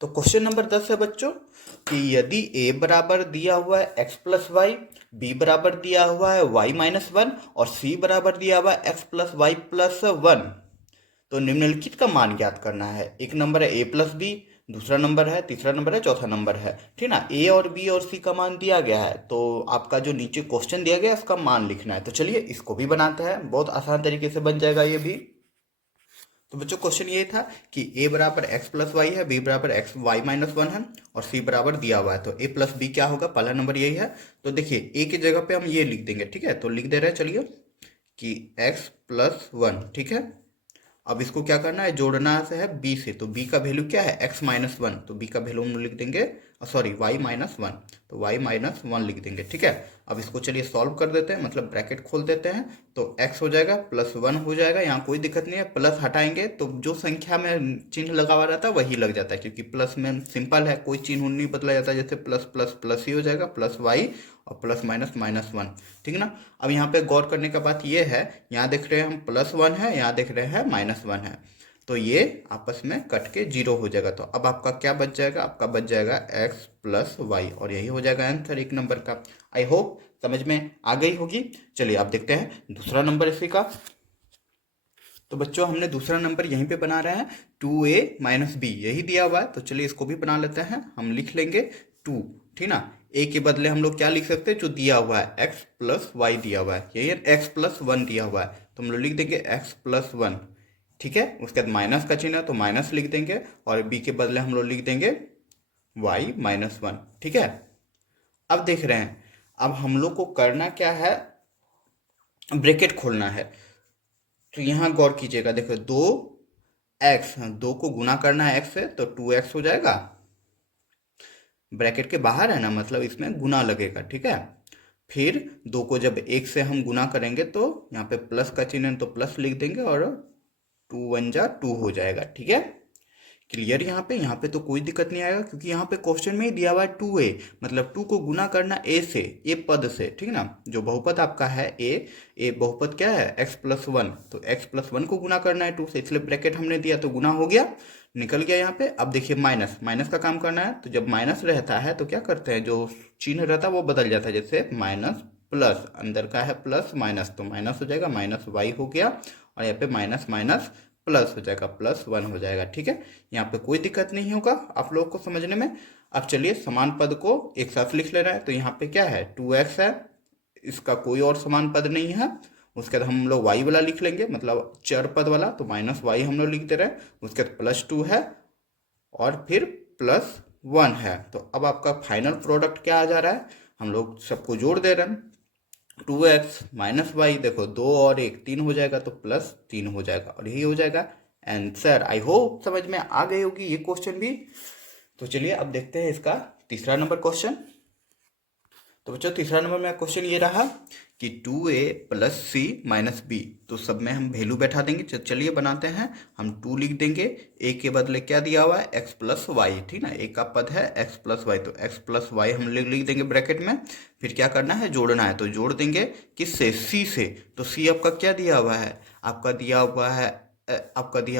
तो question number 10 है बच्चों कि यदि a बराबर दिया हुआ है x प्लस वाई, b बराबर दिया हुआ है y माइनस वन और c बराबर दिया हुआ है x plus y plus one, तो निम्नलिखित का मान ज्ञात करना है। एक नंबर है a प्लस बी, दूसरा नंबर है, तीसरा नंबर है, चौथा नंबर है। ठीक ना, a और b और c का मान दिया गया है, तो आपका जो नीचे क्वेश्चन दिया गया है उसका मान लिखना है। तो चलिए इसको भी बनाते हैं, बहुत आसान तरीके से बन जाएगा ये भी। तो बच्चों क्वेश्चन ये था कि a बराबर x प्लस वाई है, b बराबर x वाई माइनस वन है और c बराबर दिया हुआ है। तो a प्लस बी क्या होगा, पहला नंबर यही है। तो देखिए a की जगह पे हम ये लिख देंगे, ठीक है। तो लिख दे रहे हैं चलिए कि x प्लस वन, ठीक है। अब इसको क्या करना है, जोड़ना से है b से। तो b का वैल्यू क्या है, x माइनस वन, तो b का वैल्यू हम लिख देंगे, सॉरी y माइनस वन, तो y माइनस वन लिख देंगे, ठीक है। अब इसको चलिए सॉल्व कर देते हैं, मतलब ब्रैकेट खोल देते हैं। तो x हो जाएगा प्लस वन हो जाएगा, यहाँ कोई दिक्कत नहीं है। प्लस हटाएंगे तो जो संख्या में चिन्ह लगा हुआ रहता है वही लग जाता है, क्योंकि प्लस में सिंपल है, कोई चिन्ह नहीं बदला जाता है। जैसे प्लस प्लस प्लस ही हो जाएगा, प्लस वाई और प्लस माइनस माइनस वन, ठीक ना। अब यहाँ पे गौर करने का बात ये है, यहाँ देख रहे हैं हम प्लस वन है, यहाँ देख रहे हैं माइनस वन है, तो ये आपस में कट के जीरो हो जाएगा। तो अब आपका क्या बच जाएगा, आपका बच जाएगा x प्लस वाई, और यही हो जाएगा आंसर एक नंबर का। आई होप समझ में आ गई होगी। चलिए आप देखते हैं दूसरा नंबर इसी का। तो बच्चों हमने दूसरा नंबर यहीं पे बना रहे हैं, 2a माइनस बी, यही दिया हुआ है। तो चलिए इसको भी बना लेते हैं, हम लिख लेंगे 2, ठीक ना। a के बदले हम लोग क्या लिख सकते हैं, जो दिया हुआ है x प्लस वाई दिया हुआ है, यही है x प्लस वन दिया हुआ है, तो हम लोग लिख देंगे x प्लस वन, ठीक है। उसके बाद माइनस का चिन्ह है तो माइनस लिख देंगे, और b के बदले हम लोग लिख देंगे y माइनस वन, ठीक है। अब देख रहे हैं, अब हम लोग को करना क्या है, ब्रैकेट खोलना है। तो यहाँ गौर कीजिएगा, देखो दो एक्स, दो को गुना करना है एक्स से, तो 2x हो जाएगा। ब्रैकेट के बाहर है ना, मतलब इसमें गुना लगेगा, ठीक है। फिर दो को जब एक से हम गुना करेंगे तो यहाँ पे प्लस का चिन्ह है तो प्लस लिख देंगे, और 2 × 1 = 2 हो जाएगा, ठीक है। क्लियर यहाँ पे तो कोई दिक्कत नहीं आएगा, क्योंकि यहाँ पे क्वेश्चन में ही दिया हुआ है 2a, मतलब 2 को गुना करना a से, a पद से, ठीक ना। जो बहुपद आपका है a बहुपद क्या है, x प्लस वन, तो x प्लस वन को गुना करना है 2 से, इसलिए ब्रैकेट हमने दिया तो गुना हो गया, निकल गया यहाँ पे। अब देखिए माइनस, माइनस का काम करना है, तो जब माइनस रहता है तो क्या करते हैं, जो चिन्ह रहता है वो बदल जाता है। जैसे माइनस प्लस, अंदर का है प्लस माइनस, तो माइनस हो जाएगा, माइनस वाई हो गया, और यहाँ पे माइनस माइनस प्लस हो जाएगा, प्लस वन हो जाएगा, ठीक है। यहाँ पे कोई दिक्कत नहीं होगा आप लोगों को समझने में। अब चलिए समान पद को एक साथ लिख ले रहा है, तो यहाँ पे क्या है, 2x है, इसका कोई और समान पद नहीं है। उसके बाद हम लोग y वाला लिख लेंगे, मतलब चर पद वाला, तो माइनस वाई हम लोग लिख दे रहे हैं। उसके बाद +2 है, और फिर +1 है। तो अब आपका फाइनल प्रोडक्ट क्या आ जा रहा है, हम लोग सबको जोड़ दे रहे हैं। 2x माइनस वाई, देखो 2 और 1 3 हो जाएगा, तो +3 हो जाएगा, और यही हो जाएगा आंसर। आई होप समझ में आ गई होगी ये क्वेश्चन भी। तो चलिए अब देखते हैं इसका तीसरा नंबर क्वेश्चन। तो बच्चों तीसरा नंबर में क्वेश्चन ये रहा कि 2a प्लस सी माइनस बी, तो सब में हम वैल्यू बैठा देंगे। चलिए बनाते हैं, हम 2 लिख देंगे, a के बदले क्या दिया हुआ है, x प्लस वाई, ठीक ना, a का पद है x प्लस वाई, तो x प्लस वाई हम लिख देंगे ब्रैकेट में। फिर क्या करना है, जोड़ना है, तो जोड़ देंगे किससे, c से। तो c आपका क्या दिया हुआ है, आपका दिया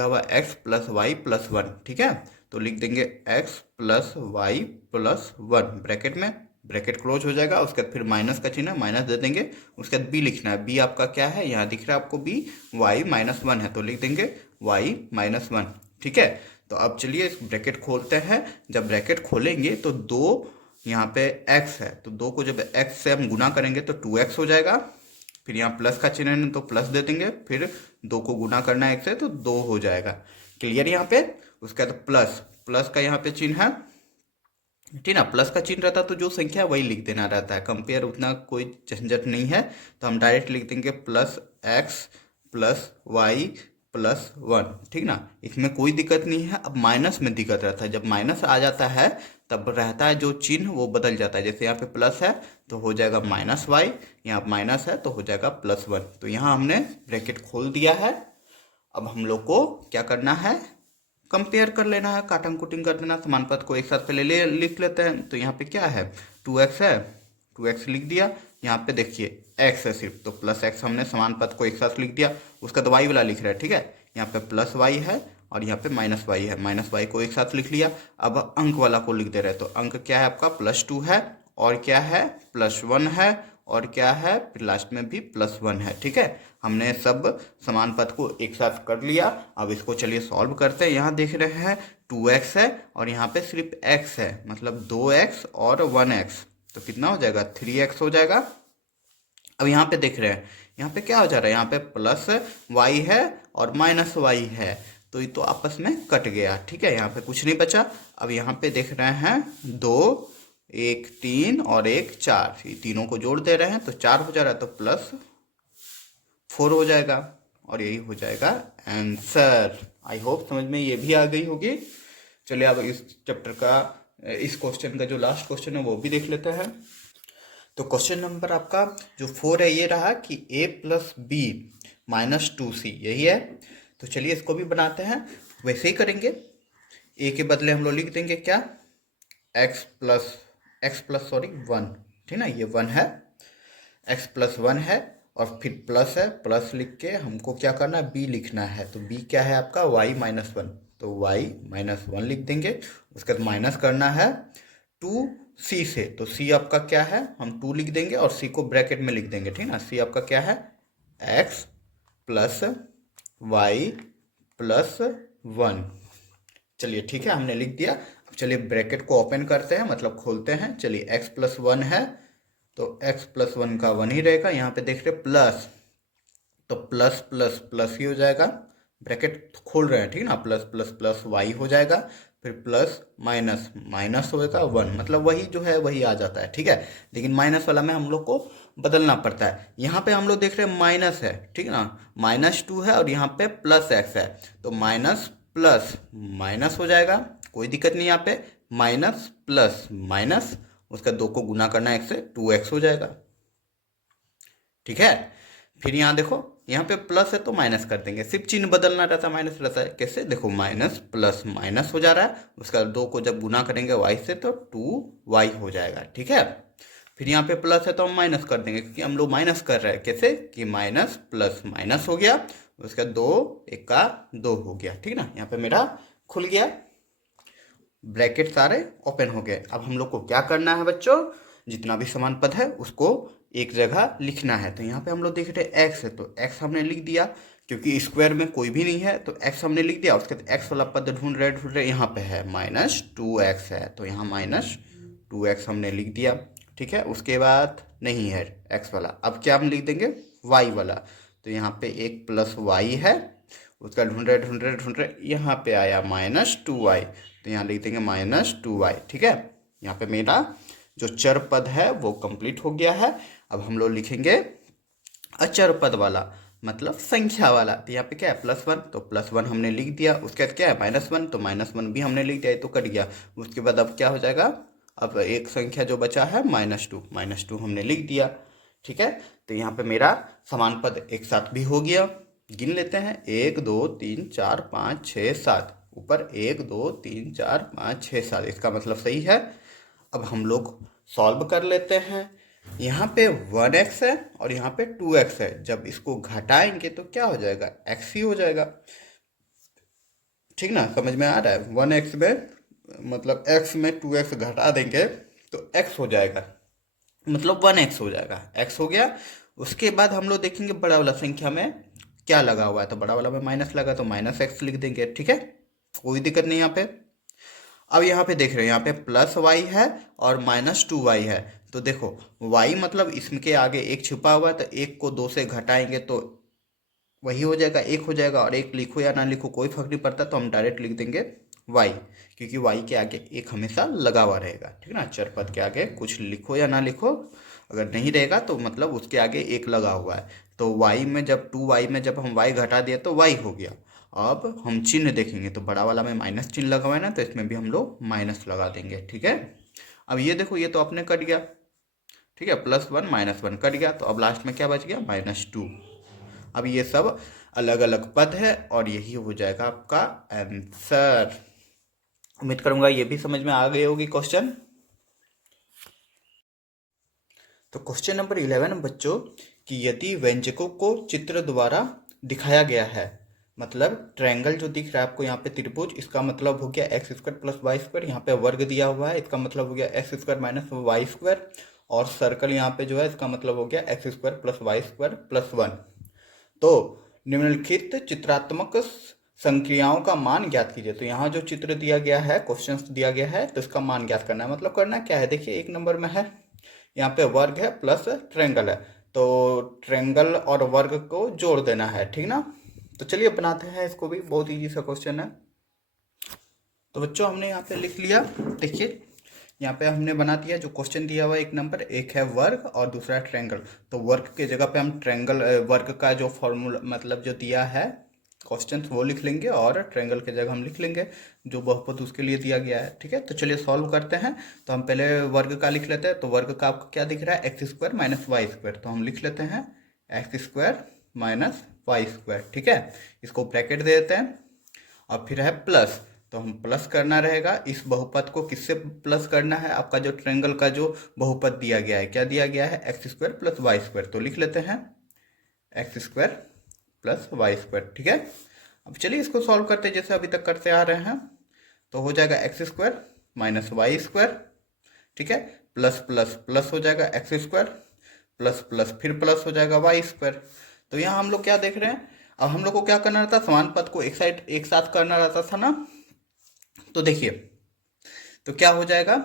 हुआ है x plus y plus one, ठीक है। तो लिख देंगे x plus y plus one bracket में, ब्रैकेट क्लोज हो जाएगा। उसके बाद फिर माइनस का चिन्ह, माइनस दे देंगे। उसके बाद बी लिखना है, बी आपका क्या है, यहाँ दिख रहा है आपको बी, वाई माइनस वन है, तो लिख देंगे वाई माइनस वन, ठीक है। तो अब चलिए इस ब्रैकेट खोलते हैं। जब ब्रैकेट खोलेंगे तो दो यहाँ पे x है, तो दो को जब x से हम गुना करेंगे तो 2x हो जाएगा। फिर यहाँ प्लस का चिन्ह है तो प्लस दे देंगे, फिर दो को गुना करना है x से, तो 2 हो जाएगा। क्लियर यहाँ पे। उसके बाद प्लस, प्लस का यहाँ पे चिन्ह है, ठीक ना। प्लस का चिन्ह रहता है तो जो संख्या है वही लिख देना रहता है, कंपेयर उतना कोई झंझट नहीं है। तो हम डायरेक्ट लिख देंगे plus x plus y plus one, ठीक ना, इसमें कोई दिक्कत नहीं है। अब माइनस में दिक्कत रहता है, जब माइनस आ जाता है तब रहता है जो चिन्ह वो बदल जाता है। जैसे यहाँ पे प्लस है तो हो जाएगा माइनस वाई, यहाँ माइनस है तो हो जाएगा प्लस वन। तो यहाँ हमने ब्रैकेट खोल दिया है। अब हम लोग को क्या करना है, कंपेयर कर लेना है, काटन कुटिंग कर देना, समान पद को एक साथ पहले लिख लेते हैं। तो यहाँ पे क्या है, 2x है, 2x लिख दिया। यहाँ पे देखिए x है सिर्फ, तो प्लस x हमने समान पद को एक साथ लिख दिया। उसका तो y वाला लिख रहा है, ठीक है। यहाँ पे प्लस y है और यहाँ पे माइनस वाई है, माइनस वाई को एक साथ लिख लिया। अब अंक वाला को लिख दे रहे हैं, तो अंक क्या है आपका +2 है, और क्या है +1 है, और क्या है फिर लास्ट में भी +1 है। ठीक है, हमने सब समान पद को एक साथ कर लिया। अब इसको चलिए सॉल्व करते हैं। यहाँ देख रहे हैं 2x है और यहाँ पे सिर्फ x है, मतलब 2x और 1x, तो कितना हो जाएगा 3x हो जाएगा। अब यहाँ पे देख रहे हैं, यहाँ पे क्या हो जा रहा है, यहाँ पे +y है और -y है, तो ये तो आपस में कट गया। ठीक है, यहाँ पे कुछ नहीं बचा। अब यहाँ पे देख रहे हैं 2, एक 3 और एक 4, ये तीनों को जोड़ दे रहे हैं तो 4 हो जा रहा है, तो +4 हो जाएगा, और यही हो जाएगा आंसर। आई होप समझ में ये भी आ गई होगी। चलिए अब इस चैप्टर का, इस क्वेश्चन का जो लास्ट क्वेश्चन है वो भी देख लेते हैं। तो क्वेश्चन नंबर आपका जो 4 है ये रहा कि a + b - 2c, यही है। तो चलिए इसको भी बनाते हैं, वैसे ही करेंगे। a के बदले हम लोग लिख देंगे क्या, x प्लस 1, ठीक ना, ये 1 है, x + 1 है, और फिर प्लस है, प्लस लिख के हमको क्या करना है, b लिखना है। तो b क्या है आपका y - 1, तो y - 1 लिख देंगे। उसके बाद माइनस करना है 2c से, तो c आपका क्या है, हम 2 लिख देंगे और c को ब्रैकेट में लिख देंगे, ठीक ना। c आपका क्या है, x + y + 1। चलिए ठीक है, हमने लिख दिया। अब चलिए ब्रैकेट को ओपन करते हैं, मतलब खोलते हैं। चलिए x + 1 है, तो x + 1 का 1 ही रहेगा। यहाँ पे देख रहे प्लस, तो प्लस प्लस प्लस ही हो जाएगा, ब्रैकेट खोल रहे हैं, ठीक ना, प्लस प्लस प्लस वाई हो जाएगा, फिर प्लस माइनस माइनस होएगा 1, मतलब वही जो है वही आ जाता है। ठीक है, लेकिन माइनस वाला में हम लोग को बदलना पड़ता है। यहाँ पे हम लोग देख रहे हैं माइनस है, ठीक ना, -2 है और यहाँ पे +x है, तो माइनस प्लस माइनस हो जाएगा, कोई दिक्कत नहीं। यहाँ पे माइनस प्लस माइनस, उसका 2 को गुना करना है 1 से, 2x हो जाएगा। ठीक है, फिर यहाँ देखो, यहाँ पे प्लस है तो माइनस कर देंगे, सिर्फ चिन्ह बदलना रहता है, माइनस रहता है। कैसे, देखो माइनस प्लस माइनस हो जा रहा है, उसका 2 को जब गुना करेंगे y से तो 2y हो जाएगा। ठीक है, फिर यहाँ पे प्लस है तो हम माइनस कर देंगे, क्योंकि हम लोग माइनस कर रहे हैं। कैसे कि माइनस प्लस माइनस हो गया, उसका 2 1 का 2 हो गया। ठीक ना, यहाँ पे मेरा खुल गया, ब्रैकेट सारे ओपन हो गए। अब हम लोग को क्या करना है बच्चों, जितना भी समान पद है उसको एक जगह लिखना है। तो यहाँ पे हम लोग देख रहे हैं x है, तो x हमने लिख दिया, क्योंकि स्क्वायर में कोई भी नहीं है, तो x हमने लिख दिया। उसके बाद x वाला पद ढूंढ रहे यहाँ पे है, -2x है, तो यहाँ -2x हमने लिख दिया। ठीक है, उसके बाद नहीं है x वाला, अब क्या हम लिख देंगे, y वाला, तो यहाँ पे एक +y है, उसका ढूंढ रहे यहाँ पे आया -2y, तो यहाँ लिख देंगे -2y। ठीक है, यहाँ पे मेरा जो चर पद है वो कंप्लीट हो गया है। अब हम लोग लिखेंगे अचर पद वाला, मतलब संख्या वाला। तो यहाँ पे क्या है, +1, तो +1 हमने लिख दिया। उसके बाद क्या है, -1, तो -1 भी हमने लिख दिया, ये तो कट गया। उसके बाद अब क्या हो जाएगा, अब एक संख्या जो बचा है -2 हमने लिख दिया। ठीक है, तो यहाँ पे मेरा समान पद एक साथ भी हो गया। गिन लेते हैं, 1 2 3 4 5 6 7, ऊपर 1 2 3 4 5 6 7, इसका मतलब सही है। अब हम लोग सॉल्व कर लेते हैं। यहाँ पे 1x है और यहाँ पे 2x है, जब इसको घटाएंगे तो क्या हो जाएगा, x ही हो जाएगा। ठीक ना, समझ में आ रहा है, 1x में मतलब x में 2x घटा देंगे तो x हो जाएगा, मतलब 1x हो जाएगा, x हो गया। उसके बाद हम लोग देखेंगे बड़ा वाला संख्या में क्या लगा हुआ है, तो बड़ा वाला में माइनस लगा तो -x लिख देंगे। ठीक है, कोई दिक्कत नहीं यहाँ पे। अब यहाँ पे देख रहे हैं, यहाँ पे +y है और -2y है, तो देखो y मतलब इसके आगे एक छुपा हुआ है, तो एक को 2 से घटाएंगे तो वही हो जाएगा, 1 हो जाएगा, और 1 लिखो या ना लिखो कोई फर्क नहीं पड़ता, तो हम डायरेक्ट लिख देंगे y, क्योंकि y के आगे एक हमेशा लगा हुआ रहेगा। ठीक है ना, चर पद के आगे कुछ लिखो या ना लिखो, अगर नहीं रहेगा तो मतलब उसके आगे एक लगा हुआ है, तो y में जब 2y में जब हम y घटा दिए तो y हो गया। अब हम चिन्ह देखेंगे, तो बड़ा वाला में माइनस चिन्ह लगा हुआ है ना, तो इसमें भी हम लोग माइनस लगा देंगे। ठीक है, अब ये देखो, ये तो अपने कट गया। ठीक है, +1 -1 कट गया, तो अब लास्ट में क्या बच गया, -2। अब ये सब अलग अलग पद है और यही हो जाएगा आपका आंसर। उम्मीद करूंगा ये भी समझ में आ गई होगी क्वेश्चन। तो क्वेश्चन नंबर 11 बच्चों, कि यदि व्यंजकों को चित्र द्वारा दिखाया गया है मतलब ट्रायंगल जो दिख रहा है आपको यहाँ पे त्रिभुज, इसका मतलब हो गया x square plus Y square, यहाँ पे वर्ग दिया हुआ है, इसका मतलब हो गया x square minus y square, और सर्कल यहाँ पे जो है इसका मतलब हो गया x square plus Y square plus one. तो निम्नलिखित चित्रात्मक संक्रियाओं का मान ज्ञात कीजिए। तो यहाँ जो चित्र दिया गया है, क्वेश्चन दिया गया है, तो इसका मान ज्ञात करना है। मतलब करना क्या है, देखिए एक नंबर में है, यहाँ पे वर्ग है प्लस ट्रेंगल है, तो ट्रेंगल और वर्ग को जोड़ देना है, ठीक ना। तो चलिए बनाते हैं इसको भी, बहुत इजी सा क्वेश्चन है। तो बच्चों हमने यहाँ पे लिख लिया, देखिए यहाँ पे हमने बना दिया जो क्वेश्चन दिया हुआ है, एक नंबर, एक है वर्ग और दूसरा है ट्रायंगल। तो वर्ग के जगह पे हम ट्रायंगल वर्ग का जो फॉर्मूला मतलब जो दिया है क्वेश्चन वो लिख लेंगे, और ट्रायंगल के जगह हम लिख लेंगे जो बहुपद उसके लिए दिया गया है, ठीक है। तो चलिए सॉल्व करते हैं। तो हम पहले वर्ग का लिख लेते हैं। तो वर्ग का आपको क्या दिख रहा है, x square minus y square, तो हम लिख लेते हैं x square minus y square, ठीक है। इसको ब्रैकेट दे देते हैं, और फिर है प्लस, तो हम प्लस करना रहेगा। इस बहुपद को किससे प्लस करना है, आपका जो ट्रायंगल का जो बहुपद दिया गया है, क्या दिया गया है, x square plus Y square, तो लिख लेते हैं x square plus Y square, ठीक है। अब चलिए इसको सॉल्व करते हैं जैसे अभी तक करते आ रहे हैं। तो हो जाएगा x square minus y square, ठीक है, प्लस प्लस प्लस हो जाएगा एक्स स्क्वायर, प्लस प्लस फिर प्लस हो जाएगा वाई स्क्वायर। तो यहाँ हम लोग क्या देख रहे हैं, अब हम लोग को क्या करना रहता है, समान पद को एक साइड एक साथ करना रहता था ना। तो देखिए, तो क्या हो जाएगा,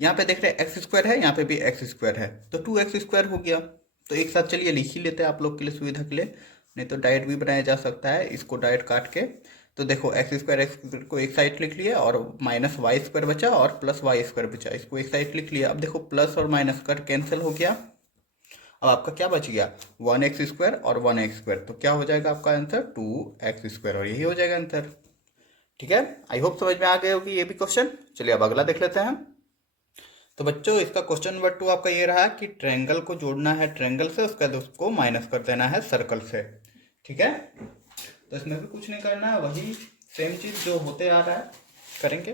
यहाँ पे देख रहे हैं एक्स स्क्वायर है, यहाँ पे भी एक्स स्क्वायर है, तो टू एक्स स्क्वायर हो गया। तो एक साथ चलिए लिख ही लेते हैं आप लोग के लिए सुविधा के लिए, नहीं तो डायरेक्ट भी बनाया जा सकता है, इसको डायरेक्ट काट के। तो देखो एक्स स्क्वायर को एक साइड लिख लिया, और माइनस वाई स्क्वायर बचा और प्लस वाई स्क्वायर बचा, इसको एक साइड लिख लिया। अब देखो प्लस और माइनस कट कैंसिल हो गया, अब आपका क्या बच गया, वन एक्स स्क्वायर और वन एक्स स्क्वायर, तो क्या हो जाएगा आपका आंसर, टू एक्स स्क्वायर, और यही हो जाएगा आंसर, ठीक है। आई होप समझ में आ गए होगी ये भी क्वेश्चन। चलिए अब अगला देख लेते हैं। तो बच्चों इसका क्वेश्चन नंबर 2 आपका ये रहा कि ट्रायंगल को जोड़ना है ट्रायंगल से, उसके बाद उसको माइनस कर देना है सर्कल से, ठीक है। तो इसमें भी कुछ नहीं करना है, वही सेम चीज जो होते आ रहा है करेंगे।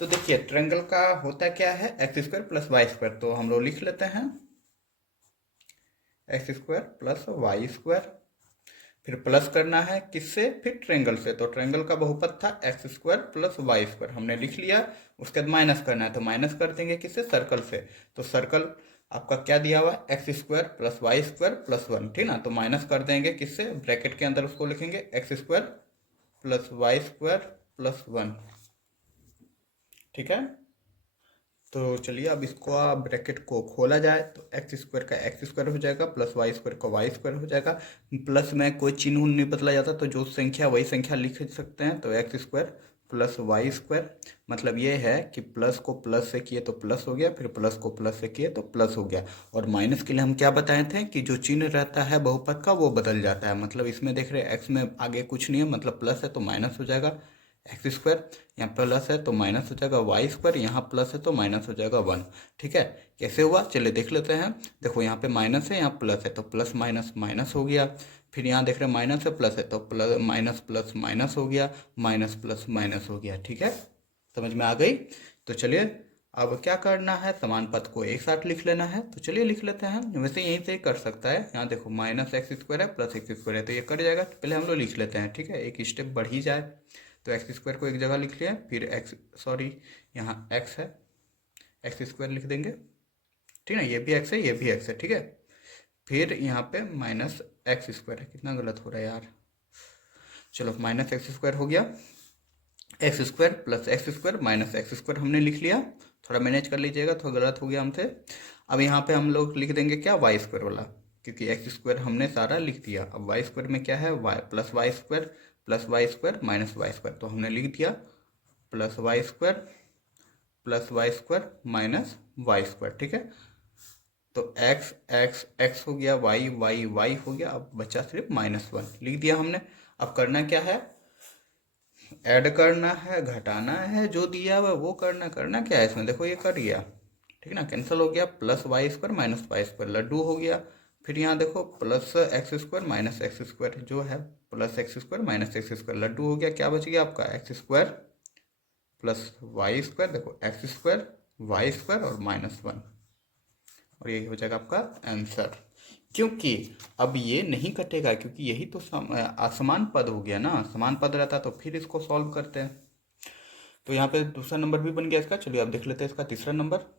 तो देखिए ट्रायंगल का होता क्या है, x square plus Y square, तो हम लोग लिख लेते हैं x square plus Y square, फिर प्लस करना है किससे, फिर ट्रायंगल से। तो ट्रायंगल का बहुपद था x square plus Y square, हमने लिख लिया। उसके बाद माइनस करना है, तो माइनस कर देंगे किससे, सर्कल से। तो सर्कल आपका क्या दिया हुआ है, x square plus Y square plus one, ठीक ना। तो माइनस कर देंगे किससे, ब्रैकेट के अंदर उसको लिखेंगे x square plus Y square plus one, ठीक है। तो चलिए अब इसको ब्रैकेट को खोला जाए, तो एक्स स्क्वायर का एक्स स्क्वायर हो जाएगा, प्लस वाई स्क्वायर का वाई स्क्वायर हो जाएगा। प्लस में कोई चिन्ह नहीं बदला जाता, तो जो संख्या वही संख्या लिख सकते हैं। तो x square plus Y square, मतलब ये है कि प्लस को प्लस से किए तो प्लस हो गया, फिर प्लस को प्लस से किए तो प्लस हो गया। और माइनस के लिए हम क्या बताए थे कि जो चिन्ह रहता है बहुपद का वो बदल जाता है। मतलब इसमें देख रहे हैं एक्स में आगे कुछ नहीं है, मतलब प्लस है तो माइनस हो जाएगा एक्स स्क्वायर, यहाँ प्लस है तो माइनस हो जाएगा वाई स्क्वायर, यहाँ प्लस है तो माइनस हो जाएगा वन, ठीक है। कैसे हुआ चलिए देख लेते हैं। देखो यहाँ पे माइनस है, यहाँ प्लस है, तो प्लस माइनस माइनस हो गया। फिर यहाँ देख रहे हैं माइनस है प्लस है, तो प्लस माइनस प्लस माइनस हो गया, माइनस प्लस माइनस हो गया, ठीक है। समझ में आ गई। तो चलिए अब क्या करना है, समान पद को एक साथ लिख लेना है। तो चलिए लिख लेते हैं, वैसे यहीं से ही कर सकता है। यहाँ देखो माइनस एक्स स्क्वायर है प्लस एक्स स्क्वायर है, तो ये कट जाएगा। पहले हम लोग लिख लेते हैं, ठीक है, एक स्टेप बढ़ ही जाए। तो एक्स स्क्वायर को एक जगह लिख लिया, फिर एक्स सॉरी यहाँ एक्स है, एक्स स्क्वायर लिख देंगे, ठीक है। ये भी एक्स है, ये भी एक्स है, ठीक है। फिर यहाँ पे माइनस एक्स स्क्वायर है, कितना गलत हो रहा है यार। चलो माइनस एक्स स्क्वायर हो गया, x square plus x square minus x square हमने लिख लिया। थोड़ा मैनेज कर लीजिएगा, थोड़ा गलत हो गया हमसे। अब यहाँ पे हम लोग लिख देंगे क्या, वाई स्क्वायर वाला, क्योंकि एक्स स्क्वायर हमने सारा लिख दिया। अब वाई स्क्वायर में क्या है, y plus Y square minus y square, तो हमने लिख दिया plus Y square minus y square, ठीक है। तो एक्स एक्स एक्स हो गया, वाई वाई वाई हो गया, अब बचा सिर्फ माइनस वन लिख दिया हमने। अब करना क्या है, ऐड करना है, घटाना है, जो दिया हुआ वो करना। करना क्या है इसमें, देखो ये कट गया, ठीक ना, कैंसिल हो गया। Plus Y square minus y square लड्डू हो गया। फिर यहाँ देखो plus x square minus x square जो है, plus x square minus x square लड्डू हो गया। क्या बच गया आपका, x square plus Y square, देखो एक्स स्क्वायर वाई स्क्वायर और माइनस वन, और यही हो जाएगा आपका आंसर। क्योंकि अब ये नहीं कटेगा, क्योंकि यही तो असमान पद हो गया ना। समान पद रहता तो फिर इसको सॉल्व करते हैं। तो यहाँ पे दूसरा नंबर भी बन गया इसका। चलिए अब देख लेते हैं इसका तीसरा नंबर।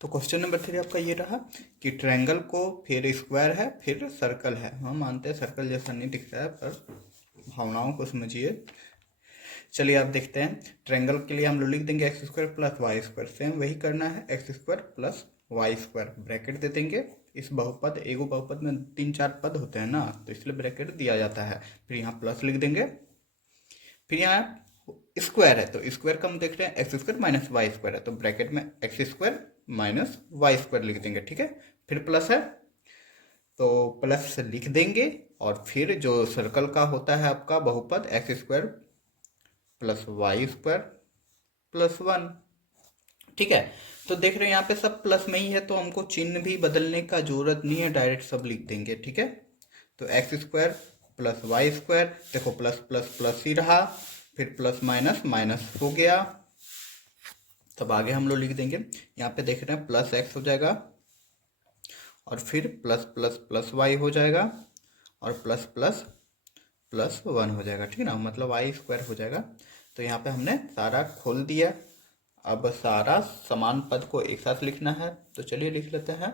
तो क्वेश्चन नंबर 3 आपका ये रहा कि ट्रायंगल को, फिर स्क्वायर है, फिर सर्कल है। हम मानते हैं सर्कल जैसा नहीं दिख रहा है, पर भावनाओं को समझिए। चलिए आप देखते हैं। ट्रायंगल के लिए हम लोग लिख देंगे X square plus Y square. Same वही करना है, x square plus Y square, bracket दे देंगे। इस बहुपद, एगो बहुपद में 3-4 पद होते हैं ना, तो इसलिए ब्रैकेट दिया जाता है। फिर यहाँ प्लस लिख देंगे। फिर यहाँ स्क्वायर है, तो स्क्वायर का हम देख रहे हैं x square minus y square है, तो ब्रैकेट में x square minus y square लिख देंगे। ठीक है, फिर प्लस है तो प्लस लिख देंगे। और फिर जो सर्कल का होता है आपका बहुपद, x square plus Y square plus 1। ठीक है, तो देख रहे हैं यहाँ पे सब प्लस में ही है, तो हमको चिन्ह भी बदलने का जरूरत नहीं है, डायरेक्ट सब लिख देंगे। ठीक है, तो x square plus Y square, देखो प्लस प्लस प्लस ही रहा, फिर प्लस माइनस माइनस हो गया। तब आगे हम लोग लिख देंगे, यहाँ पे देख रहे हैं प्लस एक्स हो जाएगा, और फिर प्लस प्लस प्लस वाई हो जाएगा, और प्लस प्लस प्लस 1 हो जाएगा। ठीक है ना, मतलब वाई स्क्वायर हो जाएगा। तो यहाँ पे हमने सारा खोल दिया। अब सारा समान पद को एक साथ लिखना है, तो चलिए लिख लेते हैं।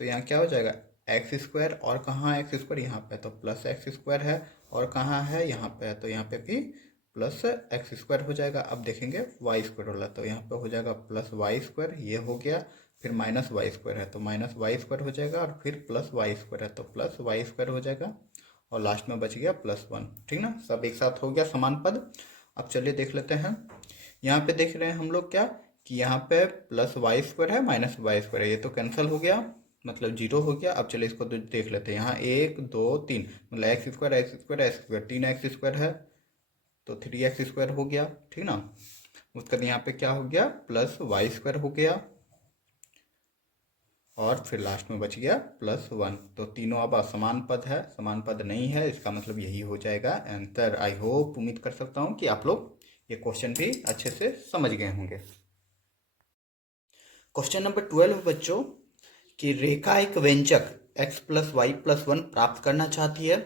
तो यहाँ क्या हो जाएगा, एक्स स्क्वायर, और कहाँ है एक्स स्क्वायर, यहाँ पे, तो प्लस एक्स स्क्वायर है, और कहाँ है, यहाँ पे है, तो यहाँ पे भी प्लस एक्स स्क्वायर हो जाएगा। अब देखेंगे वाई स्क्वायर वाला, तो यहाँ पे हो जाएगा प्लस वाई स्क्वायर, ये हो गया। फिर माइनस वाई स्क्वायर है, तो माइनस वाई स्क्वायर हो जाएगा, और फिर प्लस वाई स्क्वायर है, तो प्लस वाई स्क्वायर हो जाएगा, और लास्ट में बच गया प्लस 1। ठीक ना, सब एक साथ हो गया समान पद। अब चलिए देख लेते हैं। यहाँ पे देख रहे हैं हम लोग क्या, कि यहाँ पे प्लस वाई स्क्वायर है माइनस वाई स्क्वायर है, ये तो कैंसिल हो गया, मतलब जीरो हो गया। अब चलिए इसको देख लेते हैं। यहाँ 1 2 3, मतलब x square x square x square, 3 x square है, तो 3 एक्स स्क्वायर हो गया। ठीक ना, उसके बाद यहाँ पे क्या हो गया, प्लस वाई स्क्वायर हो गया, और फिर लास्ट में बच गया प्लस 1। तो तीनों अब असमान पद है, समान पद नहीं है, इसका मतलब यही हो जाएगा आंसर। आई होप, उम्मीद कर सकता हूँ कि आप लोग ये क्वेश्चन भी अच्छे से समझ गए होंगे। क्वेश्चन नंबर 12 बच्चों, कि रेखा एक व्यंजक x प्लस वाई प्लस 1 प्राप्त करना चाहती है,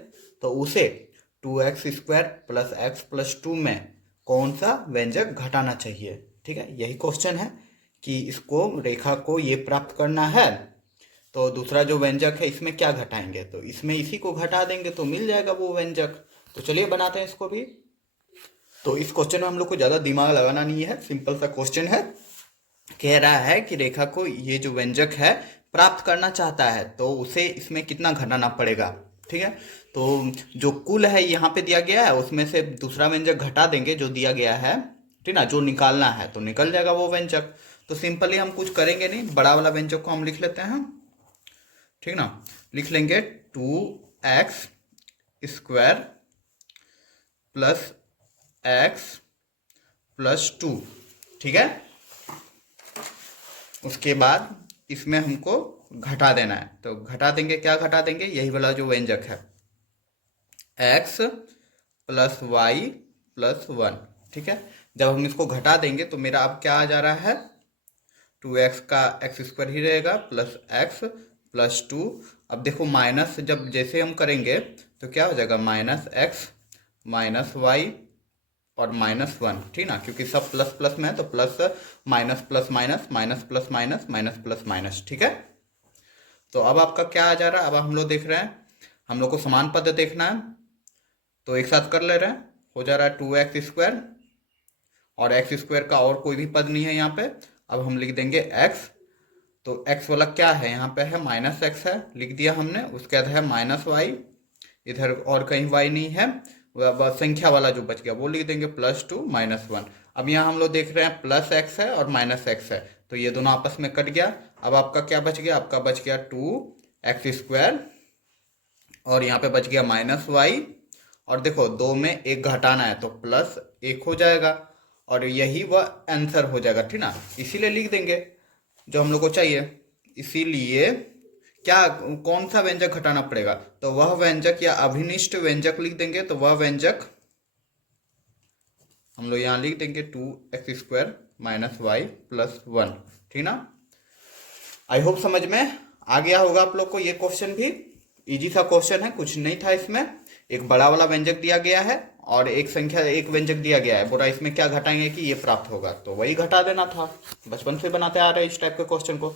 तो उसे 2x square plus x plus 2 में कौन सा व्यंजक घटाना चाहिए। ठीक है, यही क्वेश्चन है कि इसको, रेखा को ये प्राप्त करना है, तो दूसरा जो व्यंजक है इसमें क्या घटाएंगे, तो इसमें इसी को घटा देंगे तो मिल जाएगा वो व्यंजक। तो चलिए बनाते हैं इसको भी। तो इस क्वेश्चन में हम लोग को ज़्यादा दिमाग लगाना नहीं है, सिंपल सा क्वेश्चन है। कह रहा है कि रेखा को ये जो व्यंजक है प्राप्त करना चाहता है, तो उसे इसमें कितना घटाना पड़ेगा। ठीक है, तो जो कुल है यहाँ पे दिया गया है, उसमें से दूसरा व्यंजक घटा देंगे जो दिया गया है। ठीक ना, जो निकालना है तो निकल जाएगा वो व्यंजक। तो सिंपली हम कुछ करेंगे नहीं, बड़ा वाला व्यंजक को हम लिख लेते हैं। ठीक ना, लिख लेंगे 2x square plus x plus 2। ठीक है, उसके बाद इसमें हमको घटा देना है, तो घटा देंगे, क्या घटा देंगे, यही वाला जो व्यंजक है, x प्लस वाई प्लस 1। ठीक है, जब हम इसको घटा देंगे तो मेरा अब क्या आ जा रहा है, 2x का एक्स स्क्वायर ही रहेगा प्लस एक्स प्लस 2। अब देखो माइनस जब जैसे हम करेंगे तो क्या हो जाएगा, माइनस एक्स माइनस वाई और माइनस 1। ठीक ना, क्योंकि सब प्लस प्लस में है, तो plus minus plus minus minus plus minus minus plus minus. ठीक है, तो अब आपका क्या आ जा रहा है, अब हम लोग देख रहे हैं, हम लोग को समान पद देखना है, तो एक साथ कर ले रहे हैं। हो जा रहा है 2x स्क्वायर, और एक्स स्क्वायर का और कोई भी पद नहीं है यहाँ पे। अब हम लिख देंगे x, तो x वाला क्या है, यहाँ पे है माइनस एक्स है, लिख दिया हमने। उसके बाद है माइनस वाई, इधर और कहीं y नहीं है, वह संख्या वाला जो बच गया वो लिख देंगे प्लस 2 माइनस 1। अब यहाँ हम लोग देख रहे हैं प्लस एक्स है और माइनस एक्स है, तो ये दोनों आपस में कट गया। अब आपका क्या बच गया, आपका बच गया 2x स्क्वायर, और यहाँ पे बच गया माइनस वाई, और देखो दो में एक घटाना है तो प्लस 1 हो जाएगा, और यही वह आंसर हो जाएगा। ठीक ना, इसीलिए लिख देंगे जो हम लोग को चाहिए। इसीलिए क्या, कौन सा व्यंजक घटाना पड़ेगा, तो वह व्यंजक या अभिनिष्ट व्यंजक लिख देंगे। तो वह व्यंजक हम लोग यहाँ लिख देंगे 2x square minus Y plus 1। ठीक ना, आई होप समझ में आ गया होगा आप लोग को। ये क्वेश्चन भी इजी सा क्वेश्चन है, कुछ नहीं था इसमें। एक बड़ा वाला व्यंजक दिया गया है और एक संख्या एक व्यंजक दिया गया है, बोला इसमें क्या घटाएंगे कि ये प्राप्त होगा, तो वही घटा देना था। बचपन से बनाते आ रहे हैं इस टाइप के क्वेश्चन को।